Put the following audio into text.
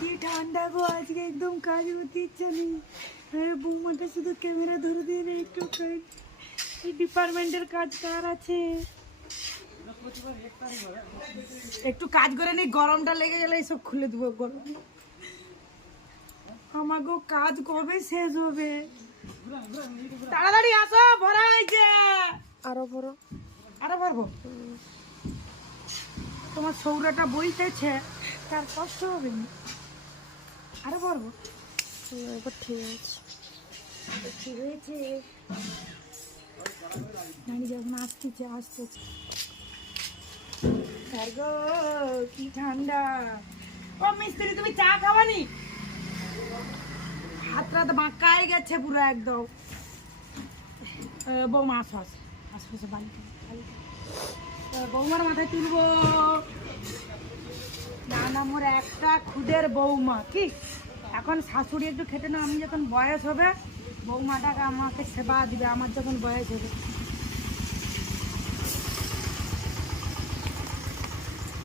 কি ঠান্ডা গো আজকে, একদম কাজ করতে ইচ্ছা নেই। বৌমাটা শুধু ক্যামেরা ধরে দিয়ে একটু এই ডিপার্টমেন্টের কাজ কার আছে, একটু কাজ করে নি, গরমটা লেগে গেলে এইসব খুলে দেবো। গরম আমাকেও কাজ কবে শেষ হবে? তাড়াতাড়ি আসো, ভরা হয়েছে। আরো বড় আরো ভরবো? তোমার সৌরাটা বইতেছে, তার কষ্ট হবে না। আরো ভরবো? এবার ঠিক আছে। ঠিক হয়েছে। নানি যখন আসতেছে গো, কি ঠান্ডা। ও মিস্ত্রি, তুমি চা খাওয়ানি? হাতটা তো বাঁকাই গেছে পুরো একদম। বৌমা আসো আসো আসো আসো, বাড়িতে বৌমার মাথায় তুলবো না না, মোর একটা খুদের বৌমা। কি এখন শাশুড়ি একটু খেতে না, আমি যখন বয়স হবে বৌমাটাকে আমাকে সেবা দিবে, আমার যখন বয়স হবে।